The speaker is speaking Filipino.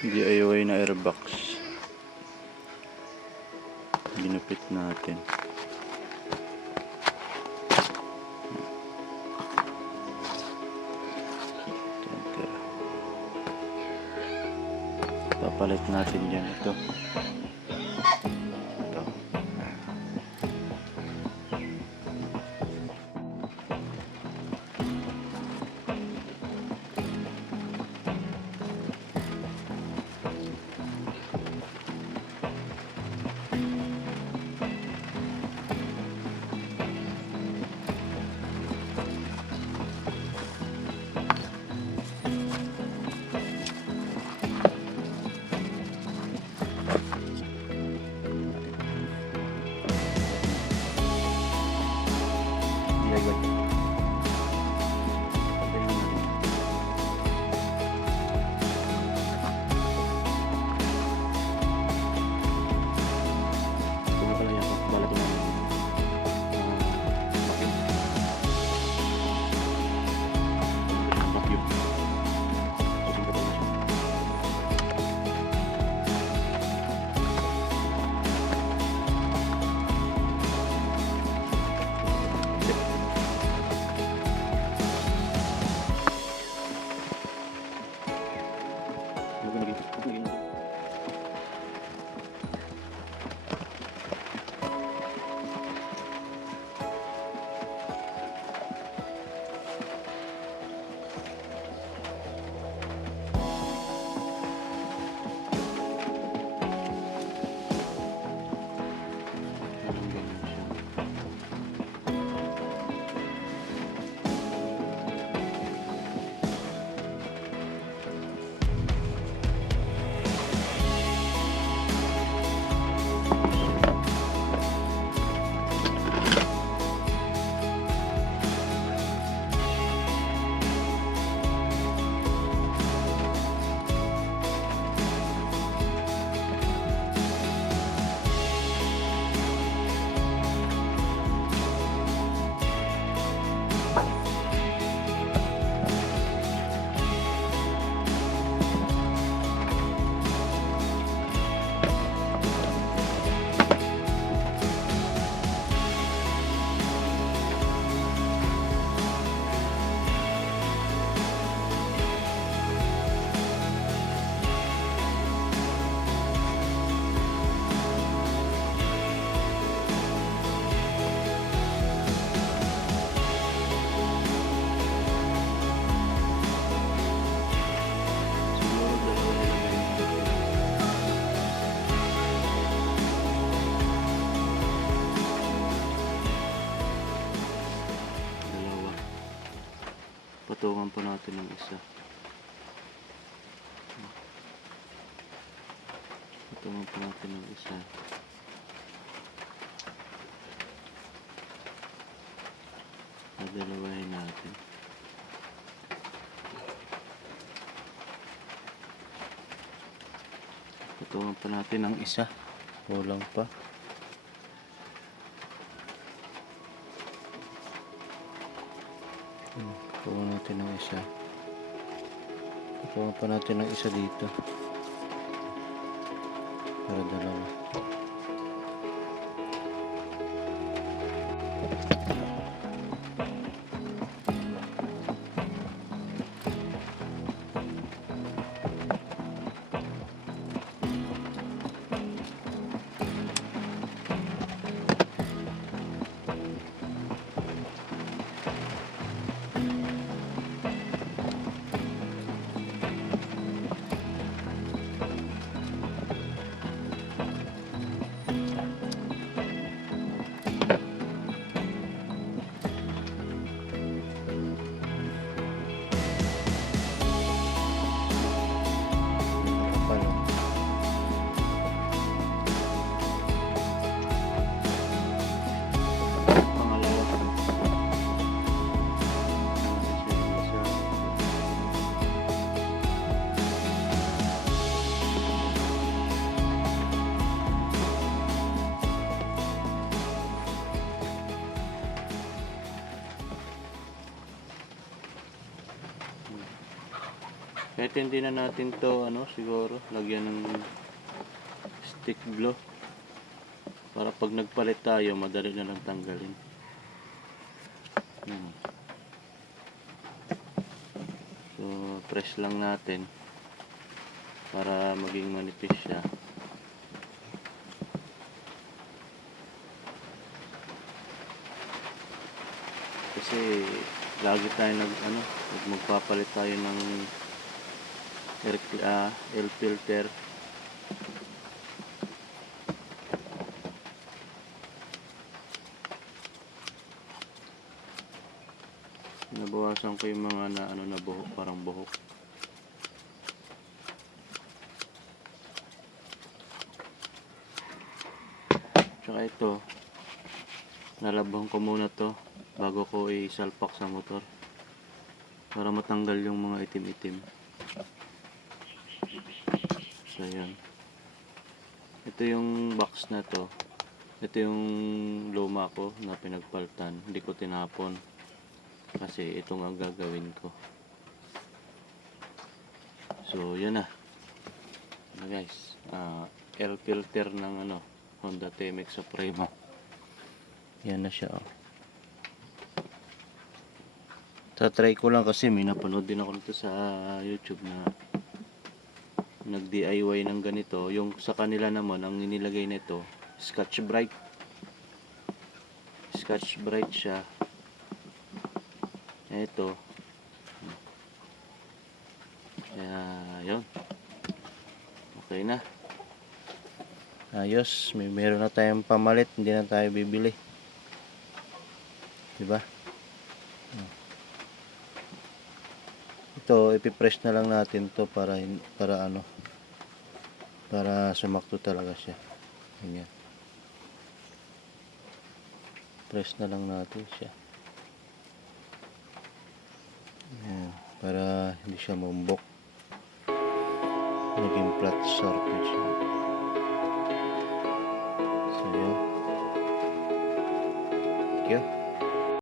DIY na airbox. Ginupit natin. Papalit natin ito. Ito. Patungan pa natin ng isa. Patungan pa natin ng isa. Padalawahin natin. Patungan pa natin ng isa. Kulang pa. Patungan natin ng isa. Patungan pa natin ng isa dito. Para dalawa. Kahit hindi na natin to ano siguro lagyan ng stick glue para pag nagpalit tayo madali na lang tanggalin. Yan. So press lang natin para maging manipis siya. Kasi lagi tayo nag ano, magpapalit tayo ng air, ah, air filter. Nabawasan ko yung mga na ano na buhok parang buhok. Tsaka ito nalabhan ko muna to bago ko isalpak sa motor para matanggal yung mga itim-itim so yan. Ito yung box na to. Ito yung luma ko na pinagpaltan. Hindi ko tinapon. Kasi ito nga gagawin ko. So yun na. Na guys? Ah air filter ng ano Honda TMX Supremo. Yan na siya oh. Tatry ko lang kasi may napanood din ako nito sa YouTube na nag DIY ng ganito yung sa kanila naman ang inilagay nito Scotch Brite Scotch Brite siya. Ito. Kaya yun. Okay na. Ayos may meron na tayong pamalit hindi na tayo bibili. Diba? Ito ipipress na lang natin to para para ano para sumakto talaga siya. Ganyan. Press na lang natin siya. Ayan, para hindi siya mumbok. Naging flat surface siya